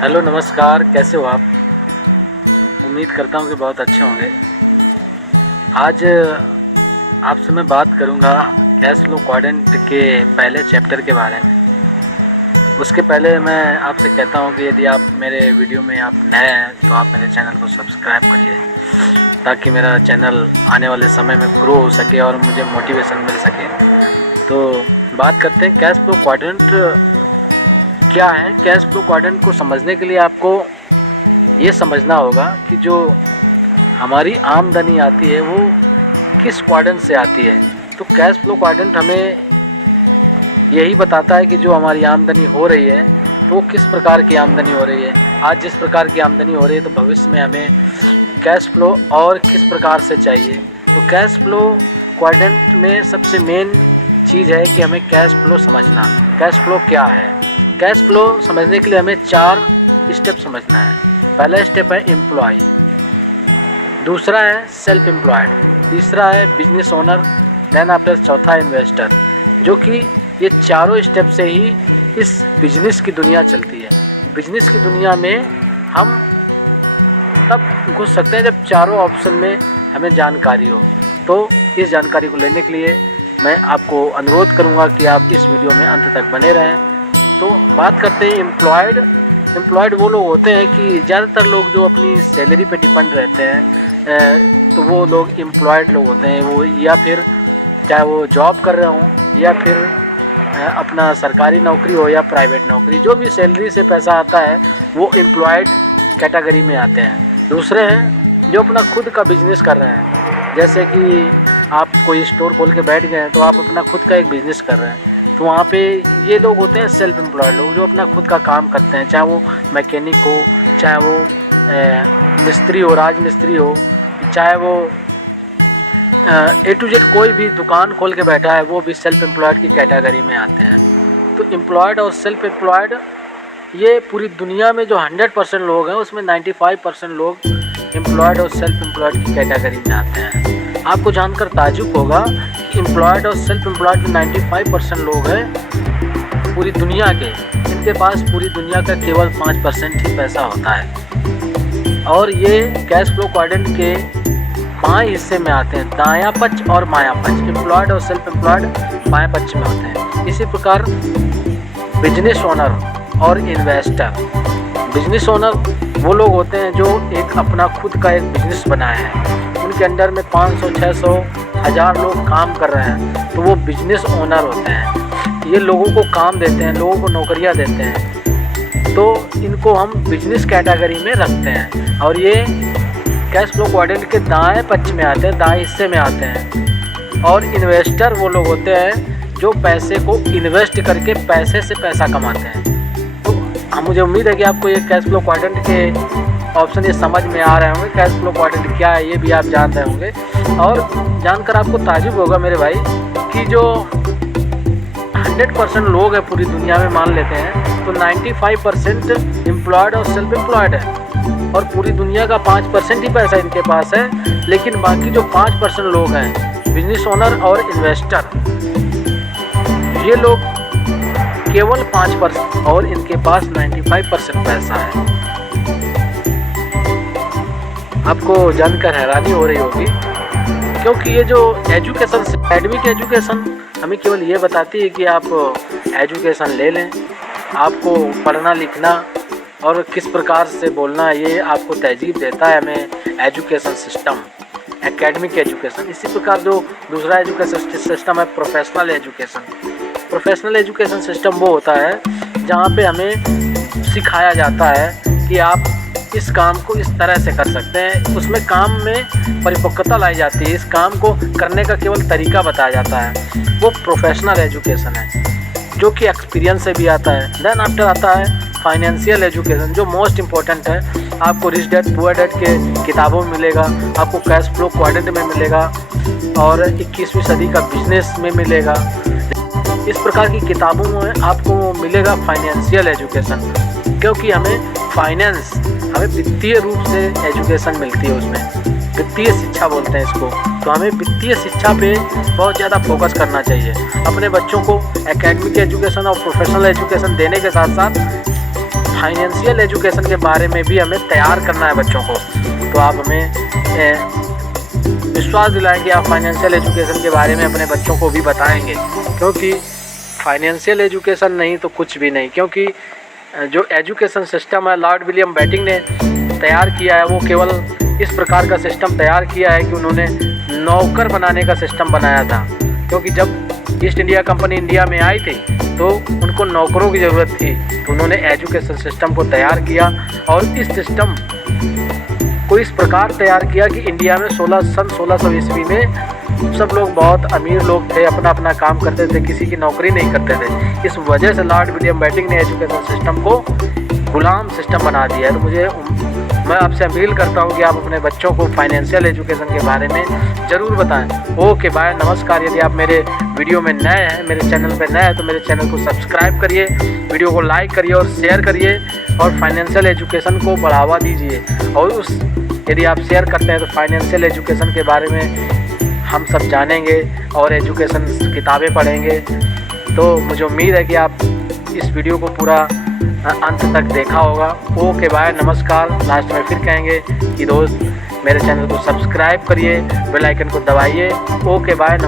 Hello नमस्कार, कैसे हो आप? उम्मीद करता हूँ कि बहुत अच्छे होंगे। आज आपसे मैं बात करूँगा कैश फ्लो क्वाड्रेंट के पहले चैप्टर के बारे में। उसके पहले मैं आपसे कहता हूँ कि यदि आप मेरे वीडियो में आप नए हैं तो आप मेरे चैनल को सब्सक्राइब करिए, ताकि मेरा चैनल आने वाले समय में ग्रो हो सके और मुझे मोटिवेशन मिल सके। तो बात करते हैं कैश फ्लो क्वाड्रेंट क्या है। कैश फ्लो क्वाड्रेंट को समझने के लिए आपको ये समझना होगा कि जो हमारी आमदनी आती है वो किस क्वाड्रेंट से आती है। तो कैश फ्लो क्वाड्रेंट हमें यही बताता है कि जो हमारी आमदनी हो रही है तो वो किस प्रकार की आमदनी हो रही है। आज जिस प्रकार की आमदनी हो रही है तो भविष्य में हमें कैश फ्लो और किस प्रकार से चाहिए। तो कैश फ्लो क्वाड्रेंट में सबसे मेन चीज़ है कि हमें कैश फ्लो समझना। कैश फ्लो क्या है? कैश फ्लो समझने के लिए हमें 4 स्टेप समझना है। पहला स्टेप है एम्प्लॉय, दूसरा है सेल्फ एम्प्लॉयड, तीसरा है बिजनेस ओनर, देन आफ्टर चौथा इन्वेस्टर। जो कि ये चारों स्टेप से ही इस बिजनेस की दुनिया चलती है। बिजनेस की दुनिया में हम तब घुस सकते हैं जब चारों ऑप्शन में हमें जानकारी हो। तो इस जानकारी को लेने के लिए मैं आपको अनुरोध करूंगा कि आप इस वीडियो में अंत तक बने रहें। तो बात करते हैं एम्प्लॉयड। एम्प्लॉयड वो लोग होते हैं कि ज़्यादातर लोग जो अपनी सैलरी पे डिपेंड रहते हैं, तो वो लोग एम्प्लॉयड लोग होते हैं। वो या फिर चाहे वो जॉब कर रहे हों या फिर अपना सरकारी नौकरी हो या प्राइवेट नौकरी, जो भी सैलरी से पैसा आता है वो एम्प्लॉयड कैटेगरी में आते हैं। दूसरे हैं जो अपना खुद का बिजनेस कर रहे हैं, जैसे कि आप कोई स्टोर खोल के बैठ गए हैं तो आप अपना खुद का एक बिज़नेस कर रहे हैं, तो वहाँ पे ये लोग होते हैं सेल्फ एम्प्लॉयड लोग, जो अपना खुद का काम करते हैं। चाहे वो मैकेनिक हो, चाहे वो मिस्त्री हो, राजमिस्त्री हो, चाहे वो A to Z कोई भी दुकान खोल के बैठा है, वो भी सेल्फ एम्प्लॉयड की कैटेगरी में आते हैं। तो एम्प्लॉयड और सेल्फ एम्प्लॉयड ये पूरी दुनिया में जो 100% लोग हैं उसमें 95% लोग एम्प्लॉयड और सेल्फ एम्प्लॉयड की कैटेगरी में आते हैं। आपको जानकर ताज्जुब होगा कि एम्प्लॉयड और सेल्फ एम्प्लॉयड जो 95% लोग हैं पूरी दुनिया के, इनके पास पूरी दुनिया का केवल 5% ही पैसा होता है। और ये कैश फ्लो क्वाड्रेंट के 5 हिस्से में आते हैं, दायां पक्ष और बायां पक्ष। एम्प्लॉयड और सेल्फ एम्प्लॉयड बाएं पक्ष में होते हैं। इसी प्रकार बिजनेस ओनर और इन्वेस्टर। बिजनेस ओनर वो लोग होते हैं जो एक अपना खुद का एक बिजनेस बनाए हैं, उनके अंडर में 500, 600, 1000 लोग काम कर रहे हैं, तो वो बिजनेस ओनर होते हैं। ये लोगों को काम देते हैं, लोगों को नौकरियां देते हैं, तो इनको हम बिजनेस कैटेगरी में रखते हैं। और ये कैश फ्लो क्वाड्रेंट के दाएं पक्ष में आते हैं, दाएं हिस्से में आते हैं। और इन्वेस्टर वो लोग होते हैं जो पैसे को इन्वेस्ट करके पैसे से पैसा कमाते हैं। तो मुझे उम्मीद है कि आपको ये कैश फ्लो क्वाड्रेंट के ऑप्शन ये समझ में आ रहे होंगे। कैश फ्लो क्वाड्रेंट क्या है ये भी आप जान रहे होंगे, और जानकर आपको ताज्जुब होगा मेरे भाई कि जो 100% लोग हैं पूरी दुनिया में, मान लेते हैं तो 95% एम्प्लॉयड और सेल्फ एम्प्लॉयड है, और पूरी दुनिया का 5% ही पैसा इनके पास है। लेकिन बाकी जो 5% लोग हैं, बिजनेस ओनर और इन्वेस्टर, ये लोग केवल 5% और इनके पास 95% पैसा है। आपको जानकर हैरानी हो रही होगी, क्योंकि ये जो एजुकेशन, एकेडमिक एजुकेशन हमें केवल ये बताती है कि आप एजुकेशन ले लें, आपको पढ़ना लिखना और किस प्रकार से बोलना ये आपको तहजीब देता है हमें एजुकेशन सिस्टम, एकेडमिक एजुकेशन। इसी प्रकार जो दूसरा एजुकेशन सिस्टम है professional education. Professional education system वो होता है जहाँ पे हमें सिखाया जाता है कि आप इस काम को इस तरह से कर सकते हैं। उसमें काम में परिपक्वता लाई जाती है, इस काम को करने का केवल तरीका बताया जाता है। वो प्रोफेशनल एजुकेशन है जो कि एक्सपीरियंस से भी आता है। देन आफ्टर आता है फाइनेंशियल एजुकेशन, जो मोस्ट इम्पोर्टेंट है। आपको रिच डैड पुअर डैड के किताबों में मिलेगा, आपको कैश फ्लो क्वाड्रेंट में मिलेगा, और 21वीं सदी का बिजनेस में मिलेगा। इस प्रकार की किताबों में आपको मिलेगा फाइनेंशियल एजुकेशन, क्योंकि हमें फाइनेंस, हमें वित्तीय रूप से एजुकेशन मिलती है, उसमें वित्तीय शिक्षा बोलते हैं इसको। तो हमें वित्तीय शिक्षा पे बहुत ज़्यादा फोकस करना चाहिए। अपने बच्चों को एकेडमिक एजुकेशन और प्रोफेशनल एजुकेशन देने के साथ साथ फाइनेंशियल एजुकेशन के बारे में भी हमें तैयार करना है बच्चों को। तो आप हमें विश्वास दिलाएं कि आप फाइनेंशियल एजुकेशन के बारे में अपने बच्चों को भी बताएंगे, क्योंकि फाइनेंशियल एजुकेशन नहीं तो कुछ भी नहीं। क्योंकि जो एजुकेशन सिस्टम है लॉर्ड विलियम बेंटिक ने तैयार किया है, वो केवल इस प्रकार का सिस्टम तैयार किया है कि उन्होंने नौकर बनाने का सिस्टम बनाया था। क्योंकि जब ईस्ट इंडिया कंपनी इंडिया में आई थी तो उनको नौकरों की ज़रूरत थी, तो उन्होंने एजुकेशन सिस्टम को तैयार किया और इस सिस्टम को इस प्रकार तैयार किया कि इंडिया में सन 1600 ईस्वी में सब लोग बहुत अमीर लोग थे, अपना अपना काम करते थे, किसी की नौकरी नहीं करते थे। इस वजह से लॉर्ड विलियम बेंटिक ने एजुकेशन सिस्टम को गुलाम सिस्टम बना दिया है। तो मैं आपसे अपील करता हूँ कि आप अपने बच्चों को फाइनेंशियल एजुकेशन के बारे में ज़रूर बताएं। ओके बाय, नमस्कार। यदि आप मेरे वीडियो में नए हैं, मेरे चैनल पर नए हैं, तो मेरे चैनल को सब्सक्राइब करिए, वीडियो को लाइक करिए और शेयर करिए और फाइनेंशियल एजुकेशन को बढ़ावा दीजिए। और यदि आप शेयर करते हैं तो फाइनेंशियल एजुकेशन के बारे में हम सब जानेंगे और एजुकेशन किताबें पढ़ेंगे। तो मुझे उम्मीद है कि आप इस वीडियो को पूरा अंत तक देखा होगा। ओके बाय, नमस्कार। लास्ट में फिर कहेंगे कि दोस्त मेरे चैनल को सब्सक्राइब करिए, बेल आइकन को दबाइए। Okay bye.